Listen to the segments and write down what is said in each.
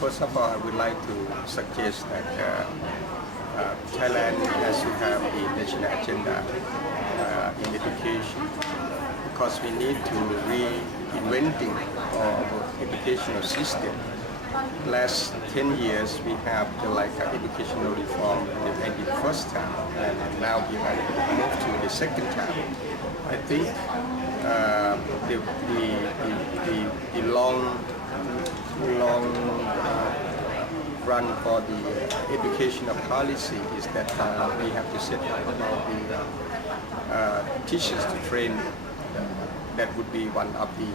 First of all, I would like to suggest that Thailand has to have the national agenda in education because we need to reinventing our educational system. Last 10 years we have educational reform in the first time, and now we have moved to the second time. I think the long run for the educational policy is that we have to set up about the teachers to train. That would be one of the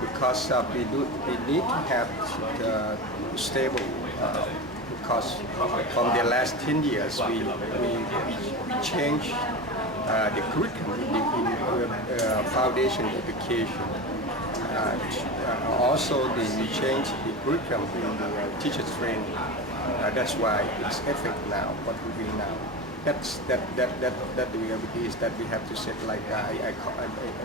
because we need to have stable because from the last 10 years we changed the curriculum in foundation education. Also, we changed the curriculum in the teachers training. That's why it's effect now. What we do now. That the reality is that we have to set I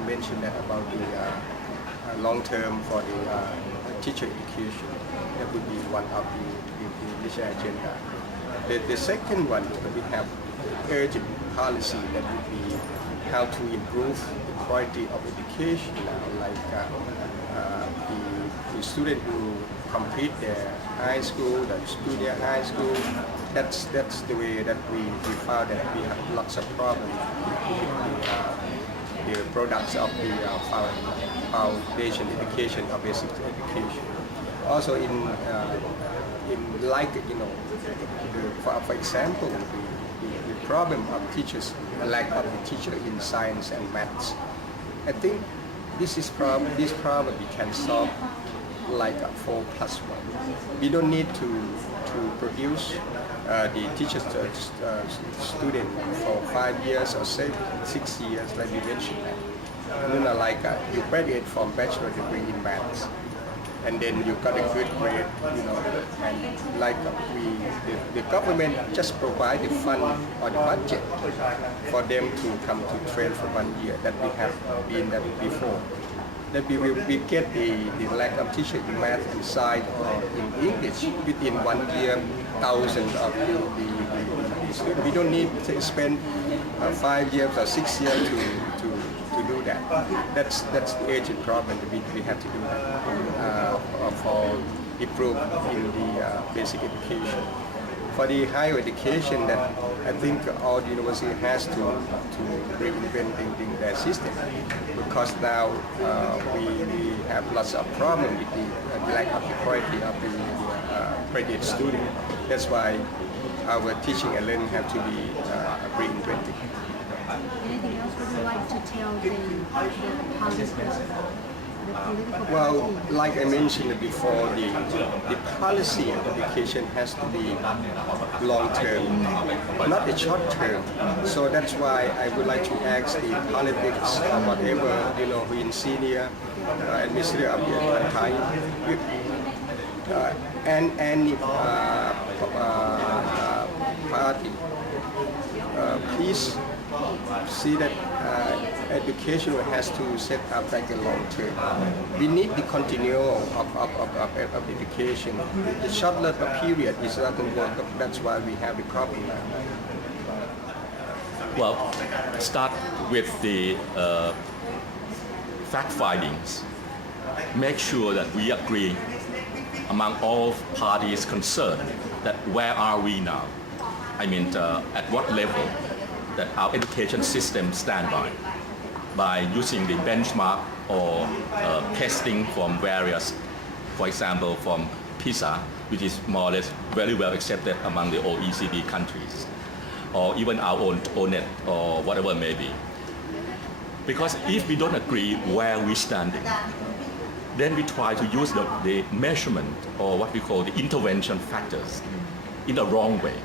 mentioned that about the long term for the teacher education. That would be one of the national agenda. The second one we have urgent policy that would be how to improve the quality of education now, the student who complete their high school, the junior high school. That's the way that we found that we have lots of problems with the products of the foundation education or basic education. Also for example, the problem of teachers, the lack of the teacher in science and maths. I think this problem we can solve like a 4+1. We don't need to produce the teachers student for 5 years or 6 years, like we mentioned that. You graduate from bachelor degree in maths, and then you got a good grade, and the government just provide the fund or the budget for them to come to train for 1 year. That we have been that before. That we get the lack of teacher in math and science or in English within 1 year, thousands of the students. We don't need to spend 5 years or 6 years to do that. That's the urgent problem that we have to do that for improve in the basic education. For the higher education, that I think all the university has to reinventing their system, because now we have lots of problems with the lack of the quality of the graduate student. That's why our teaching and learning have to be reinvented. Anything else would you like to tell the political Well, like I mentioned before, the policy of education has to be long term, not the short term. So that's why I would like to ask the politics or whatever, in senior administrator of the Thai and any party, please see that education has to set up like a long term. We need the continuum of education. The short period is not going to work. That's why we have a problem now. Well, start with the fact findings. Make sure that we agree among all parties concerned that where are we now? I mean, at what level that our education system stand by using the benchmark or testing from various, for example, from PISA, which is more or less very well accepted among the OECD countries, or even our own ONET or whatever it may be. Because if we don't agree where we're standing, then we try to use the measurement or what we call the intervention factors in the wrong way,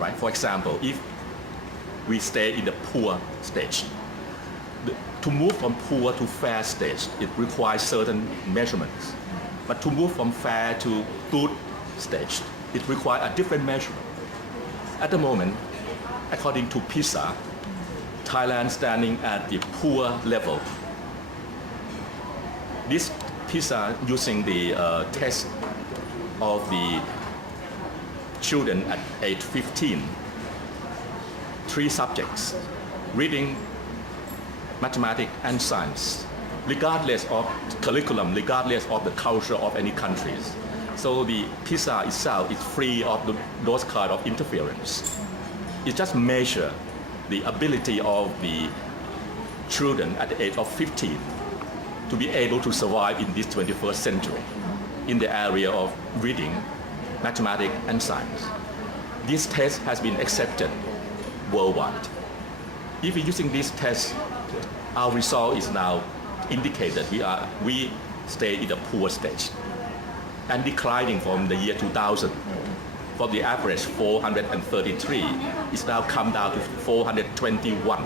right? For example, if we stay in the poor stage, to move from poor to fair stage, it requires certain measurements. But to move from fair to good stage, it requires a different measurement. At the moment, according to PISA, Thailand standing at the poor level. This PISA using the test of the children at age 15, 3 subjects, reading, mathematics, and science, regardless of curriculum, regardless of the culture of any countries. So the PISA itself is free of those kind of interference. It just measures the ability of the children at the age of 15 to be able to survive in this 21st century in the area of reading, mathematics, and science. This test has been accepted worldwide. If we're using this test, our result is now indicated we stay in the poor stage and declining from the year 2000. For the average 433, it's now come down to 421.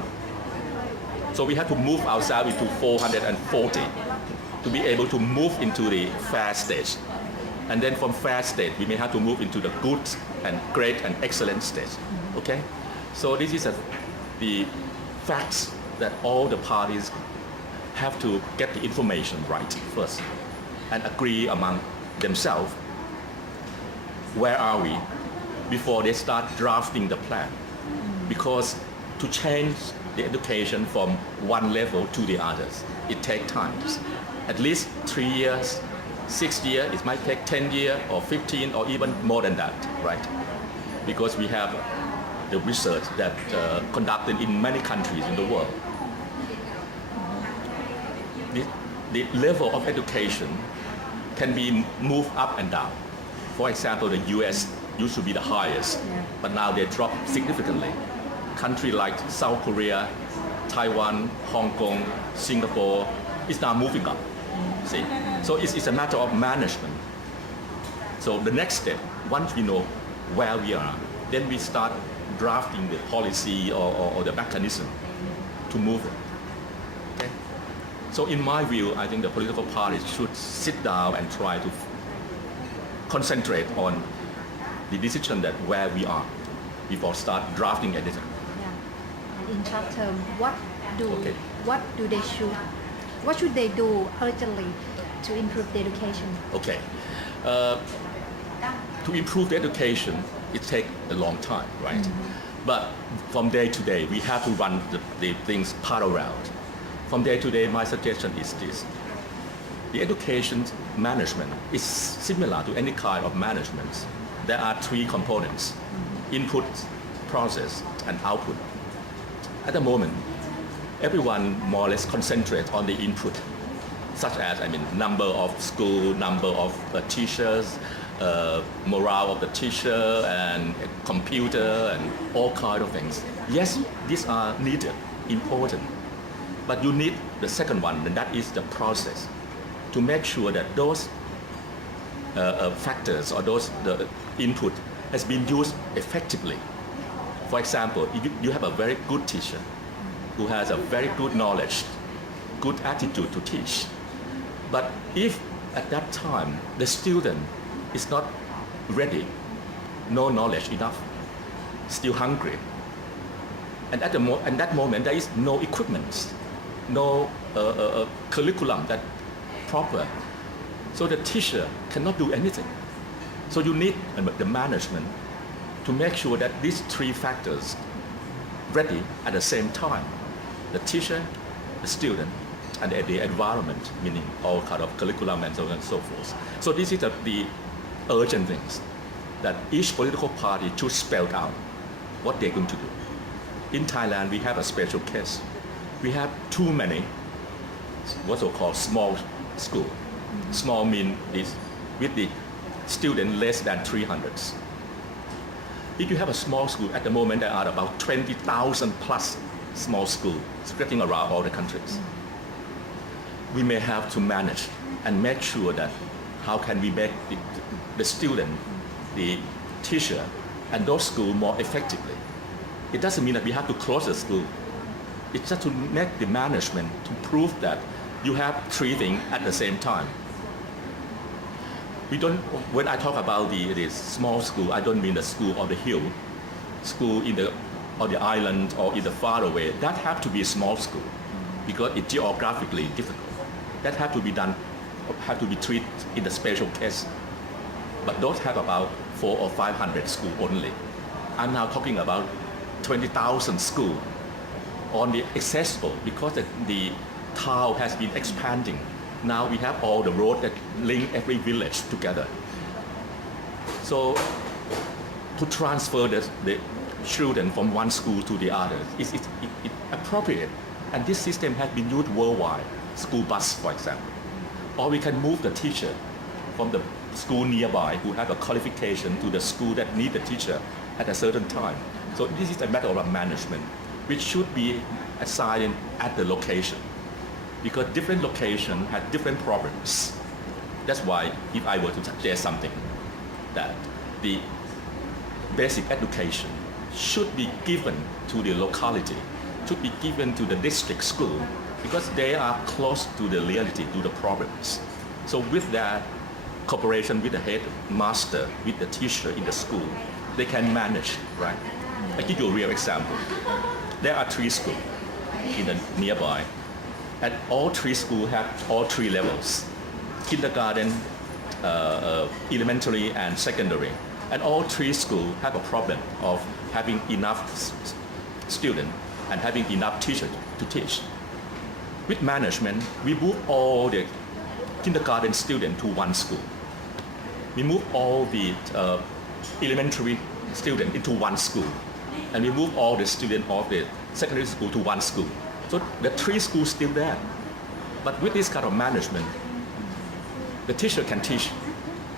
So we have to move ourselves into 440 to be able to move into the fair stage. And then from fair state, we may have to move into the good and great and excellent stage. Okay? So this is the facts that all the parties have to get the information right first and agree among themselves where are we before they start drafting the plan. Because to change the education from one level to the others, it takes time. At least 3 years, 6 years, it might take 10 years or 15 or even more than that, right? Because we have the research that conducted in many countries in the world. The level of education can be moved up and down. For example, the US used to be the highest, but now they dropped significantly. Countries like South Korea, Taiwan, Hong Kong, Singapore is now moving up. See? So it's a matter of management. So the next step, once we know where we are, then we start drafting the policy or the mechanism to move it. Okay? So in my view, I think the political parties should sit down and try to concentrate on the decision that where we are before start drafting anything. Yeah. And in short term, what should they do urgently to improve the education? Okay. To improve the education, it takes a long time, right? Mm-hmm. But from day to day, we have to run the things parallel. From day to day, my suggestion is this. The education management is similar to any kind of management. There are 3 components: input, process, and output. At the moment, everyone more or less concentrates on the input, such as number of school, number of teachers, morale of the teacher, and computer, and all kind of things. Yes, these are needed, important, but you need the second one, and that is the process, to make sure that those factors or the input has been used effectively. For example, if you have a very good teacher who has a very good knowledge, good attitude to teach, but if at that time the student is not ready, no knowledge enough, still hungry, and at that moment there is no equipment, no curriculum that proper, so the teacher cannot do anything. So you need the management to make sure that these 3 factors ready at the same time: the teacher, the student, and the environment, meaning all kind of curriculum and so on and so forth. So this is the urgent things that each political party should spell out what they're going to do. In Thailand, we have a special case. We have too many what's called small school. Small mean is with the student less than 300. If you have a small school, at the moment there are about 20,000 plus small schools spreading around all the countries. We may have to manage and make sure that how can we make the student, the teacher, and those schools more effectively. It doesn't mean that we have to close the school. It's just to make the management to prove that you have 3 things at the same time. When I talk about the small school, I don't mean the school on the hill, school on the island or in the far away. That have to be a small school because it's geographically difficult. That have to be treated in the special case. but those have about 400 or 500 schools only. I'm now talking about 20,000 schools only accessible because the town has been expanding. Now we have all the roads that link every village together. So to transfer the children from one school to the other is appropriate. And this system has been used worldwide, school bus, for example. Or we can move the teacher from the school nearby who have a qualification to the school that need the teacher at a certain time. So this is a matter of management, which should be assigned at the location, because different locations have different problems. That's why if I were to suggest something, that the basic education should be given to the locality, should be given to the district school, because they are close to the reality, to the problems. So with that cooperation with the headmaster, with the teacher in the school, they can manage, right? I give you a real example. There are 3 schools in the nearby, and all 3 schools have all 3 levels: kindergarten, elementary, and secondary. And all 3 schools have a problem of having enough students and having enough teachers to teach. With management, we move all the kindergarten students to one school. We move all the elementary students into one school. And we move all the students of the secondary school to one school. So the 3 schools still there. But with this kind of management, the teacher can teach,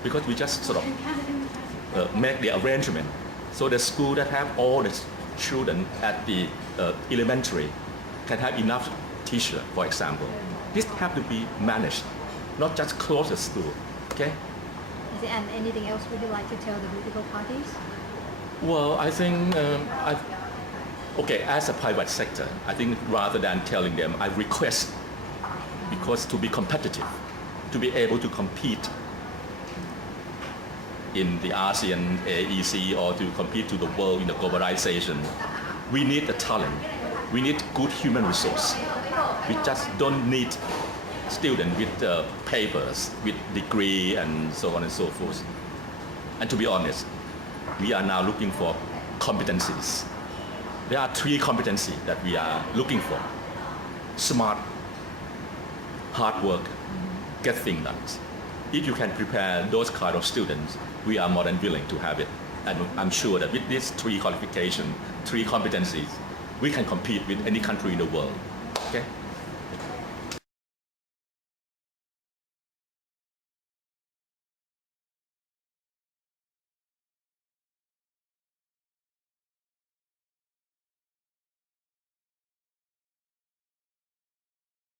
because we just sort of make the arrangement. So the school that have all the children at the elementary can have enough teacher, for example. This have to be managed, not just close the school, okay? And anything else would you like to tell the political parties? Well, I think, okay, as a private sector, I think rather than telling them, I request, because to be competitive, to be able to compete in the ASEAN, AEC, or to compete to the world in the globalization, we need the talent. We need good human resource. We just don't need students with papers, with degree, and so on and so forth. And to be honest, we are now looking for competencies. There are 3 competencies that we are looking for: smart, hard work, get things done. If you can prepare those kind of students, we are more than willing to have it. And I'm sure that with these 3 qualifications, 3 competencies, we can compete with any country in the world. Okay?